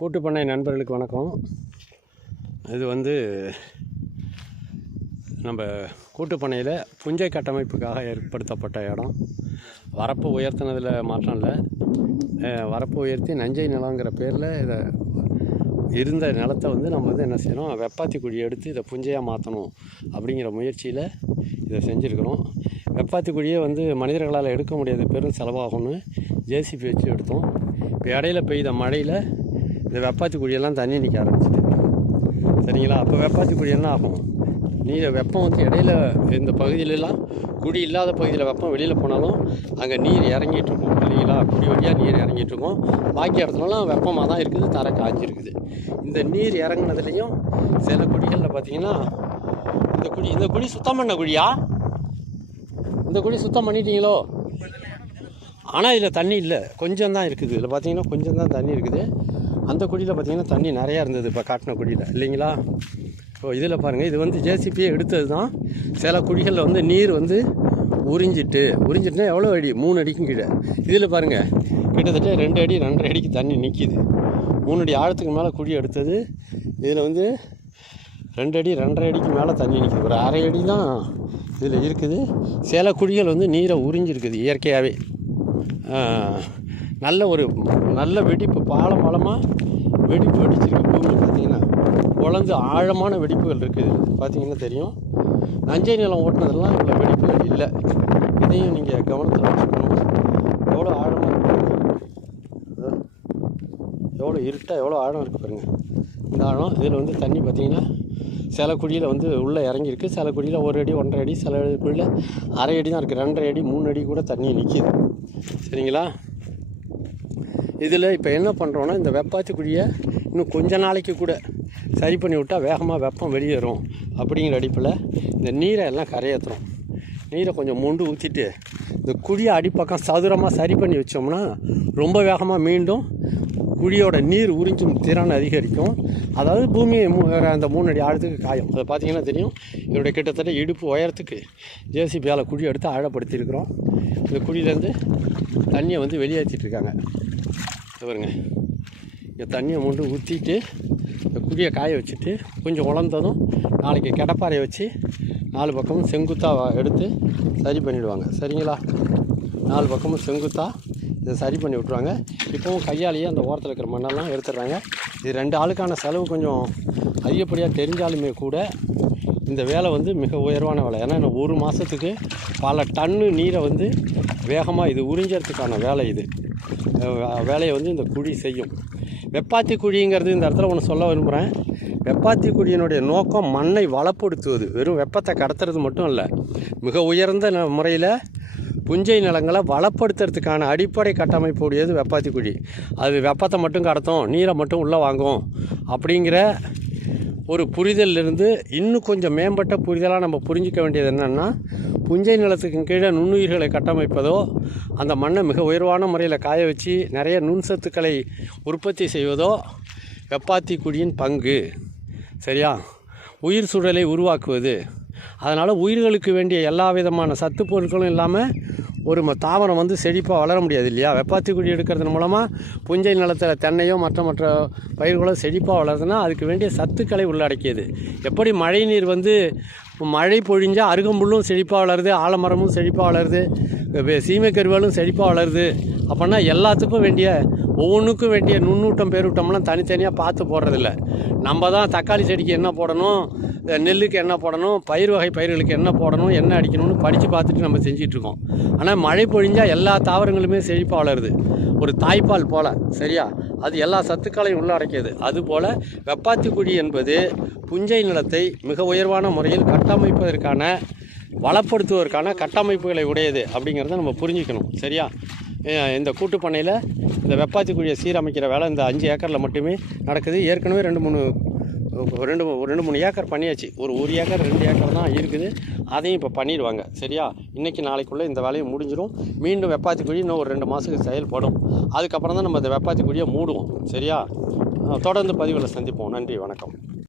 கூட்டு பண்ணை நண்பர்களுக்கு வணக்கம். இது வந்து நம்ம கூட்டுப்பண்ணையில் புஞ்சை கட்டமைப்புக்காக ஏற்படுத்தப்பட்ட இடம். வரப்பு உயர்த்தினதில் மாற்றம் இல்லை. வரப்பு உயர்த்தி நஞ்சை நிலங்கிற பேரில் இதை இருந்த நிலத்தை வந்து நம்ம வந்து என்ன செய்யணும் வெப்பாத்தி குழி எடுத்து இதை புஞ்சையாக மாற்றணும் அப்படிங்கிற முயற்சியில் இதை செஞ்சுருக்கிறோம். வெப்பாத்தி குழியை வந்து மனிதர்களால் எடுக்க முடியாது பெரும் செலவாகும்னு ஜேசிபி வச்சு எடுத்தோம். இப்போ இடையில பெய்த மழையில் இந்த வெப்பாத்தி குழியெல்லாம் தண்ணி நிற்க ஆரம்பிச்சிட்டு சரிங்களா? அப்போ வெப்பாத்தி குழி என்ன ஆகும். நீர் வெப்பம் வந்து இடையில இந்த பகுதியிலலாம் குடி இல்லாத பகுதியில் வெப்பம் வெளியில் போனாலும் அங்கே நீர் இறங்கிட்டு இருக்கும் இல்லைங்களா? குடி வழியாக நீர் இறங்கிட்டு இருக்கும். பாக்கி இடத்துலலாம் வெப்பமாக தான் இருக்குது தரை காஞ்சிருக்குது. இந்த நீர் இறங்கினதுலேயும் சில குடிகளில் பார்த்தீங்கன்னா இந்த குடி இந்த குழி சுத்தம் பண்ண குழியா? இந்த குழி சுத்தம் பண்ணிட்டீங்களோ? ஆனால் இதில் தண்ணி இல்லை. கொஞ்சம் தான் இருக்குது. இதில் பார்த்தீங்கன்னா கொஞ்சம் தான் தண்ணி இருக்குது. அந்த குழியில் பார்த்தீங்கன்னா தண்ணி நிறையா இருந்தது இப்போ காட்டின குழியில். இல்லைங்களா? இப்போ இதில் பாருங்கள் இது வந்து ஜேசிபியே எடுத்தது தான் சில குழிகளில் வந்து நீர் வந்து உறிஞ்சிட்டு உறிஞ்சிட்டுனா எவ்வளோ அடி? மூணு அடிக்கும் கீழே. இதில் பாருங்கள் கிட்டத்தட்ட ரெண்டு அடி ரெண்டரை அடிக்கு தண்ணி நிற்கிது மூணு அடி ஆழத்துக்கு மேலே குழி எடுத்தது. இதில் வந்து ரெண்டு அடி ரெண்டரை அடிக்கு மேலே தண்ணி நிற்கிது ஒரு அரை அடி தான் இதில் இருக்குது. சில குழிகள் வந்து நீரை உறிஞ்சிருக்குது இயற்கையாகவே நல்ல ஒரு நல்ல வெடிப்பு பாலம் பாலமாக வெடிப்பு வெடிச்சிருக்கு பூமி பார்த்தீங்கன்னா குழந்து ஆழமான வெடிப்புகள் இருக்குது பார்த்தீங்கன்னா தெரியும். நஞ்சை நிலம் ஓட்டினதெல்லாம் இவ்வளோ வெடிப்புகள் இல்லை. இதையும் நீங்கள் கவனத்தில் வச்சுக்கணும். எவ்வளோ ஆழமாக இருக்குது எவ்வளோ இருட்டாக எவ்வளோ ஆழம் இருக்குது பாருங்கள் இந்த ஆழம் இதில் வந்து தண்ணி பார்த்தீங்கன்னா சில குழியில் வந்து உள்ளே இறங்கியிருக்கு. சில குழியில் ஒரு அடி ஒன்றரை அடி சில குழியில் அரை அடி தான் இருக்குது ரெண்டரை அடி மூணு அடி கூட தண்ணி நிற்கிது சரிங்களா? இதில் இப்போ என்ன பண்ணுறோன்னா இந்த வெப்பாத்தி குழியை இன்னும் கொஞ்ச நாளைக்கு கூட சரி பண்ணி விட்டால் வேகமாக வெப்பம் வெளியேறும் அப்படிங்கிற அடிப்பில் இந்த நீரை எல்லாம் கரையேற்றுறோம். நீரை கொஞ்சம் மொண்டு ஊற்றிட்டு இந்த குழியை அடிப்பக்கம் சதுரமாக சரி பண்ணி வச்சோம்னா ரொம்ப வேகமாக மீண்டும் குழியோட நீர் உறிஞ்சும் திறன் அதிகரிக்கும். அதாவது பூமி மூ- அந்த மூணு அடி ஆழத்துக்கு காயும். அதை பார்த்தீங்கன்னா தெரியும். இதோடைய கிட்டத்தட்ட இடுப்பு உயரத்துக்கு ஜேசிபியால் குழி எடுத்து ஆழப்படுத்தியிருக்கிறோம். இந்த குழியிலேருந்து தண்ணியை வந்து வெளியேற்றிட்டு இருக்காங்க. பாருங்க. இந்த தண்ணியை மூண்டு ஊற்றிட்டு இந்த குழியை காய வச்சுட்டு கொஞ்சம் உலர்ந்ததும் நாளைக்கு கிடப்பாறையை வச்சு நாலு பக்கமும் செங்குத்தாக எடுத்து சரி பண்ணிவிடுவாங்க சரிங்களா? நாலு பக்கமும் செங்குத்தாக இதை சரி பண்ணி விட்ருவாங்க இப்போவும் கையாலேயே அந்த ஓரத்தில் இருக்கிற மண்ணெல்லாம் எடுத்துடுறாங்க. இது ரெண்டு ஆளுக்கான செலவு கொஞ்சம் அதிகப்படியாக தெரிஞ்சாலுமே கூட இந்த வேலை வந்து மிக உயர்வான வேலை. ஏன்னா இன்னும் ஒரு மாதத்துக்கு பல டன்னு நீரை வந்து வேகமாக இது உறிஞ்சறதுக்கான வேலை இது. வேலையை வந்து இந்த குழி செய்யும். வெப்பாத்தி குழிங்கிறது இந்த இடத்துல ஒன்று சொல்ல விரும்புகிறேன் வெப்பாத்தி குழியினுடைய நோக்கம் மண்ணை வளப்படுத்துவது. வெறும் வெப்பத்தை கடத்துறது மட்டும் இல்லை மிக உயர்ந்த முறையில் புஞ்சை நிலங்களை வளப்படுத்துறதுக்கான அடிப்படை கட்டமைப்பு உடையது வெப்பாத்தி குழி. அது வெப்பத்தை மட்டும் கடத்தும் நீரை மட்டும் உள்ளே வாங்கும் அப்படிங்கிற ஒரு புரிதலிருந்து இன்னும் கொஞ்சம் மேம்பட்ட புரிதலாக நம்ம புரிஞ்சிக்க வேண்டியது என்னென்னா புஞ்சை நிலத்துக்கு கீழே நுண்ணுயிர்களை கட்டமைப்பதோ அந்த மண்ணை மிக உயர்வான முறையில் காய வச்சு நிறைய நுண்சத்துக்களை உற்பத்தி செய்வதோ வெப்பாத்தி குடியின் பங்கு. சரியா? உயிர் சூழலை உருவாக்குவது. அதனால் உயிர்களுக்கு வேண்டிய எல்லா விதமான சத்து பொருட்களும் இல்லாமல் ஒரு தாவரம் வந்து செழிப்பாக வளர முடியாது இல்லையா? வெப்பாத்தி குழி எடுக்கிறது மூலமாக புஞ்சை நிலத்தில் தென்னையோ மற்ற மற்ற பயிர்களோ செழிப்பாக வளருதுன்னா அதுக்கு வேண்டிய சத்துக்களை உள்ளடக்கியது. எப்படி மழை நீர் வந்து மழை பொழிஞ்சால் அருகம்புல்லும் செழிப்பாக வளருது ஆலமரமும் செழிப்பாக வளருது சீமை சீமைக்கருவாலும் செழிப்பாக வளருது. அப்படின்னா எல்லாத்துக்கும் வேண்டிய ஒவ்வொன்றுக்கும் வேண்டிய நுண்ணூட்டம் பேரூட்டம்லாம் தனித்தனியாக பார்த்து போடுறதில்ல. நம்ம தான் தக்காளி செடிக்கு என்ன போடணும்? நெல்லுக்கு என்ன போடணும் பயிர் வகை பயிர்களுக்கு என்ன போடணும் என்ன அடிக்கணும்னு படித்து பார்த்துட்டு நம்ம செஞ்சிட்ருக்கோம் ஆனால் மழை பொழிஞ்சால் எல்லா தாவரங்களுமே செழிப்பாக வளருது. ஒரு தாய்ப்பால் போல் சரியா? அது எல்லா சத்துக்களையும் உள்ளடக்கியது. அதுபோல் வெப்பாத்தி குழி என்பது புஞ்சை நிலத்தை மிக உயர்வான முறையில் கட்டமைப்பதற்கான வளப்படுத்துவதற்கான கட்டமைப்புகளை உடையது அப்படிங்கிறத நம்ம புரிஞ்சுக்கணும் சரியா? இந்த கூட்டுப்பண்ணையில் இந்த வெப்பாத்தி குழியை சீரமைக்கிற வேலை இந்த அஞ்சு ஏக்கரில் மட்டுமே நடக்குது. ஏற்கனவே ரெண்டு மூணு ரெண்டு ரெண்டு மூணு ஏக்கர் பண்ணியாச்சு. ஒரு ஒரு ஏக்கர் ரெண்டு ஏக்கர் தான் இருக்குது. அதையும் இப்போ பண்ணிடுவாங்க. சரியா? இன்றைக்கி நாளைக்குள்ளே இந்த வேலையை முடிஞ்சிடும் மீண்டும் வெப்பாத்தி குழி இன்னும் ஒரு ரெண்டு மாதத்துக்கு செயல்படும். அதுக்கப்புறம் தான் நம்ம இந்த வெப்பாத்தி குழியை மூடுவோம். சரியா? தொடர்ந்து பதிவில் சந்திப்போம். நன்றி வணக்கம்.